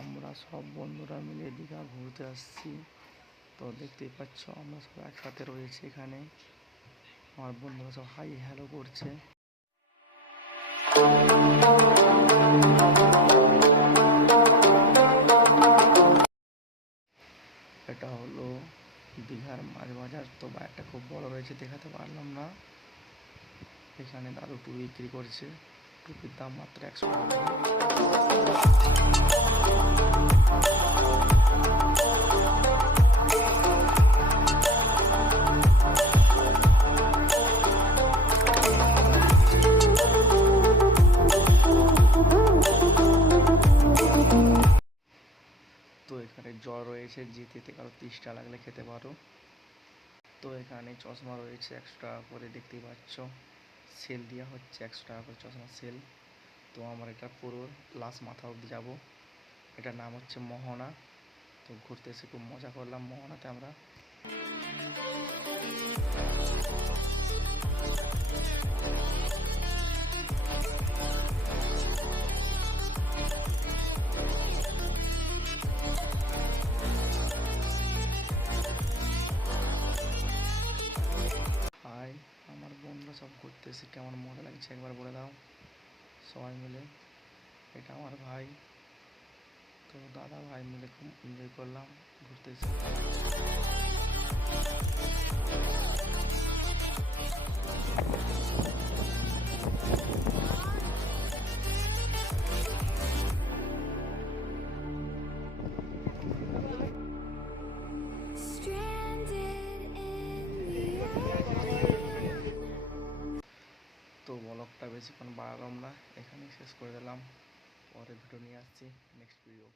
আমরা সব বন্ধুরা মিলে দীঘা ঘুরতে আসছি। তো দেখতেই পাচ্ছ, আমরা সব একসাথে রয়েছি এখানে। আমার বন্ধুরা সব হাই হ্যালো করছে। এটা হলো দীঘার মাছ বাজার। তো বাইকটা খুব বড় রয়েছে, দেখাতে পারলাম না। এখানে দাদু টুপি বিক্রি করছে। টুপির দাম মাত্র একশো টাকা। এখানে জল রয়েছে, জিতেতে কারও তিরিশটা লাগলে খেতে পারো। তো এখানে চশমা রয়েছে একশো টাকা করে দেখতেই পাচ্ছ। সেল দেওয়া হচ্ছে একশো টাকা করে চশমা সেল তো আমরা এটা পুরো লাস্ট মাথা অবধি যাব। এটার নাম হচ্ছে মোহনা। তো ঘুরতে এসে খুব মজা করলাম মোহনাতে আমরা। ঘুরতে এসে কেমন মজা লাগছে একবার বলে দাও। সবাই মিলে। এটা আমার ভাই। তো দাদা ভাই মিলে খুব এনজয় করলাম ঘুরতে তো ব্লগটা বেশিক্ষণ বাড়ালাম না, এখানেই শেষ করে দিলাম। পরে ভিডিও নিয়ে আসছি নেক্সট ভিডিও